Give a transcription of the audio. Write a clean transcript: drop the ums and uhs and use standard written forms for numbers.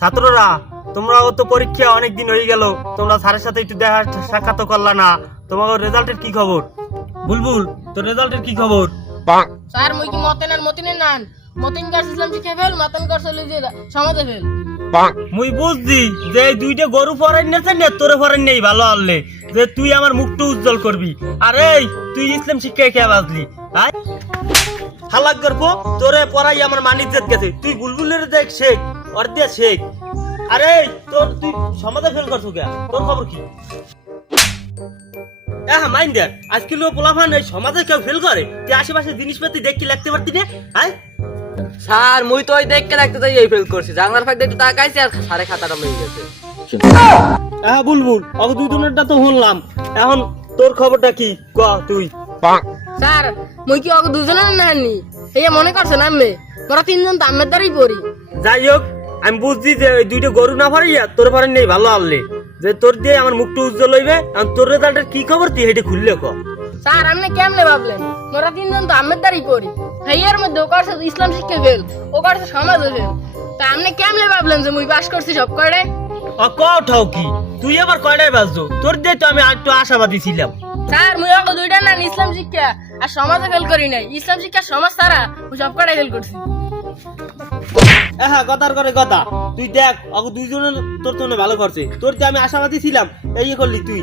ছাত্ররা তোমরাও তো পরীক্ষা অনেক দিন হয়ে গেল, তোমরা স্যারের সাথে একটু দেখা সাক্ষাৎ করলা না। তোমার রেজাল্টের কি খবর? বুলবুল, তোর রেজাল্টের কি খবর? স্যার মুই কি মতিনের নান মতিন কার ইসলাম শিক্ষা ফেল মাতন কার চলে যে সমাজে ফেল। মুই বুঝছি যে এই দুইটা গরু ফরাই নেছে না, তোরে ফরাই নেই ভালো আনলে যে তুই আমার মুখটা উজ্জ্বল করবি। আরে তুই ইসলাম শিক্ষায় কে বাজলি? হালাক গর্ব তোরে পড়াই আমার মানিজ্জত গেছে। তুই বুলবুলের দেখ শেখ, ওর দিয়ে শেখ। আরে তুই সমাজে ফেল করছো কে? তোর খবর কি? মাইন্ড দেখ, আজকে লোক পোলাফান এই সমাজে কেউ ফেল করে? তুই আশেপাশে জিনিসপাতি দেখি লাগতে পারতি না? স্যার মুই তো ওই দেখকে রাখতে চাই এই ফেল করছি, জানলার ফাঁক দিয়ে একটু তাকাইছি আর সাড়ে খাতাটা মেরে গেছে। বুলবুল অগ দুই জনেরটা তো শুনলাম, এখন তোর খবরটা কি ক তুই? স্যার মুই কি অগ দুজনের নানি এই মনে করছেন আমি তোরা তিনজন তো আমের দ্বারাই পড়ি। যাই হোক, আমি বুঝছি যে ওই দুইটা গরু না ফারাইয়া তোর ফারেন নেই ভালো আনলে যে তোর দিয়ে আমার মুখটা উজ্জ্বল হইবে। এখন তোর রেজাল্টের কি খবর তুই হেঁটে খুললে ক। স্যার আপনি কেমনে ভাবলেন তোরা তিনজন তো আমের দ্বারাই পড়ি, হেয়ার মধ্যে ও কারছে ইসলাম শিক্ষা ফেল, ও কারছে সমাজে ফেল। তা আপনি কেমনে ভাবলেন যে মুই পাস করছি সব করে? কঠাও কি তুই আবার কয়টায় বাজছো? তোর দিয়ে তো আমি একটু আশাবাদী ছিলাম। স্যার মুই অগ দুইটা নান ইসলাম শিক্ষা আর সমাজে ফেল করি নাই, ইসলাম শিক্ষা সমাজ তারা মুই সব কটাই ফেল করছি। কথার করে কথা, তুই দেখ অগ দুইজনের তোর জন্য ভালো করছে, তোর দিয়ে আমি আশাবাদী ছিলাম, এই করলি তুই।